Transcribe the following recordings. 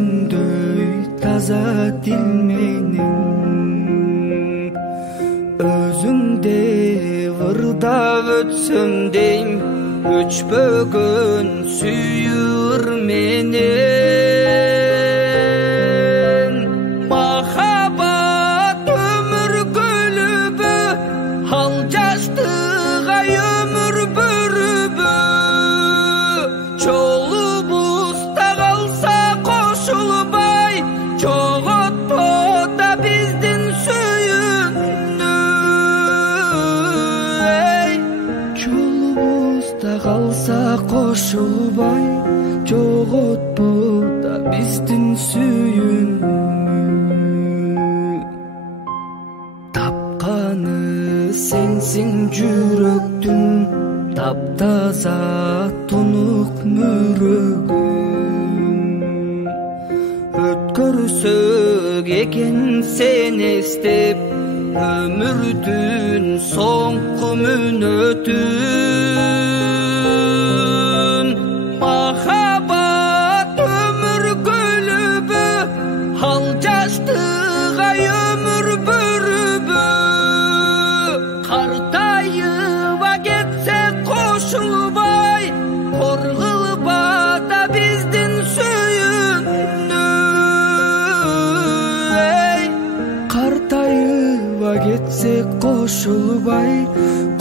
өзүңдөй таза дил менен өзүңде ырдап өтсөм дейм өчпөгөн сүйүр менен махаббат өмүр көлүбү ал жаштыга өмүр бөрүбү жолубузда калса кошулбай жоготпо да биздин сүйүүнү жолубузда калса кошулбай жоготпо да биздин сүйүүнү тапканы сенсиң жүрөктүн таптаза тунук мөрөгүн өткөрсөк экен сен эстеп өмүрдүн соңку мүнөтүн махаббат өмүр көлүбү ал жаштыга өмүр бөрүбү картайыба кетсек кошулбай коргулба да биздин сүйүүнү картайыба кетсек кошулбай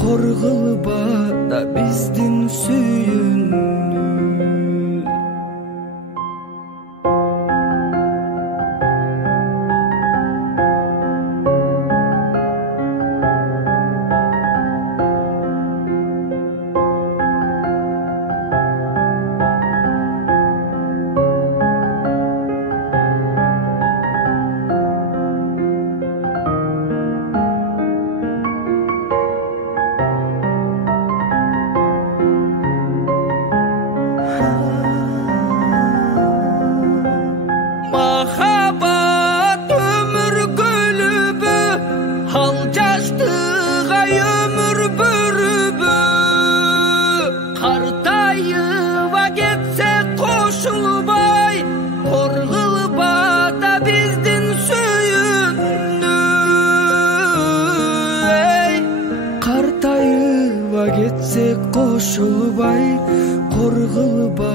коргулба да биздин сүйүүнү махаббат өмүр көлүбү ал жаштыга өмүр бөрүбү картайыба кетсек кошулбай коргулба да биздин сүйүүнү картайыба кетсек кошулбай коргулба